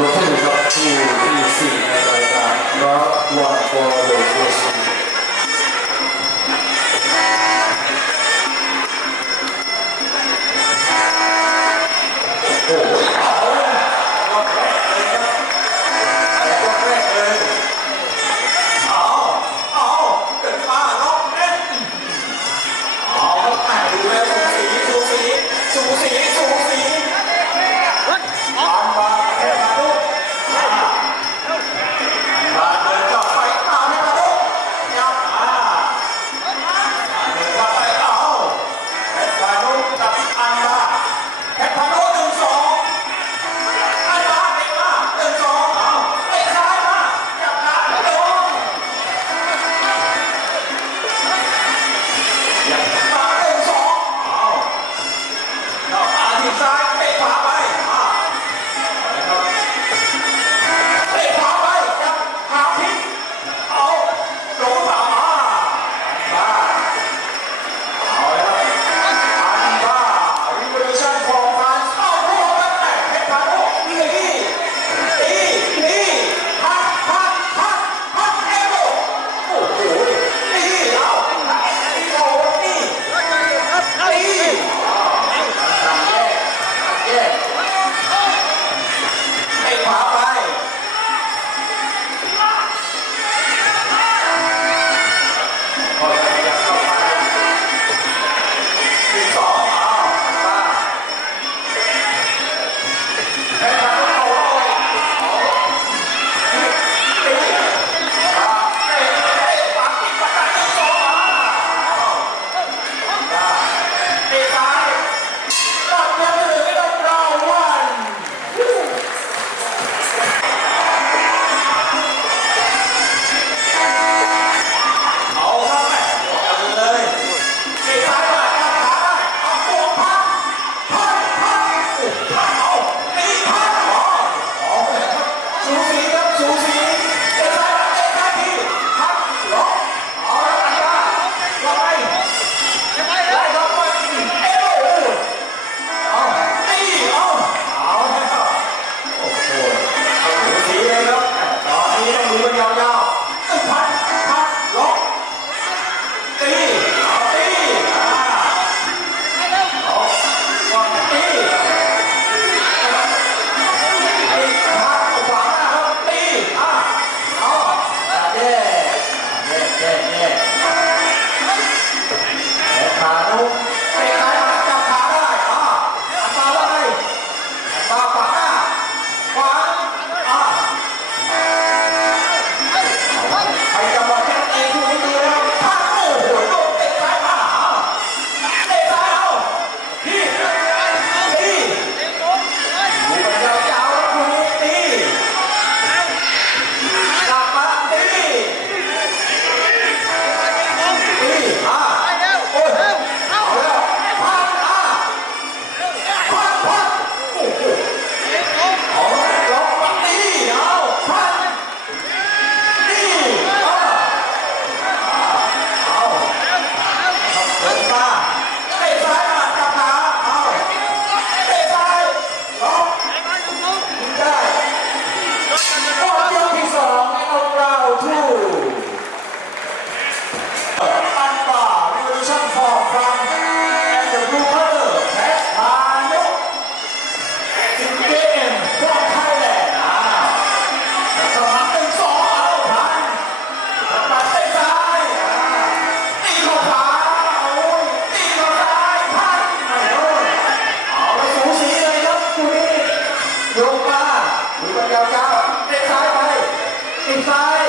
หลวงพ่อหนึ่งครับที่ที่สี่ในรายการร้องวันร์เดอร์ ยกมาหรือมันยาวๆเด็กซ้ายไปติดซ้าย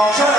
어...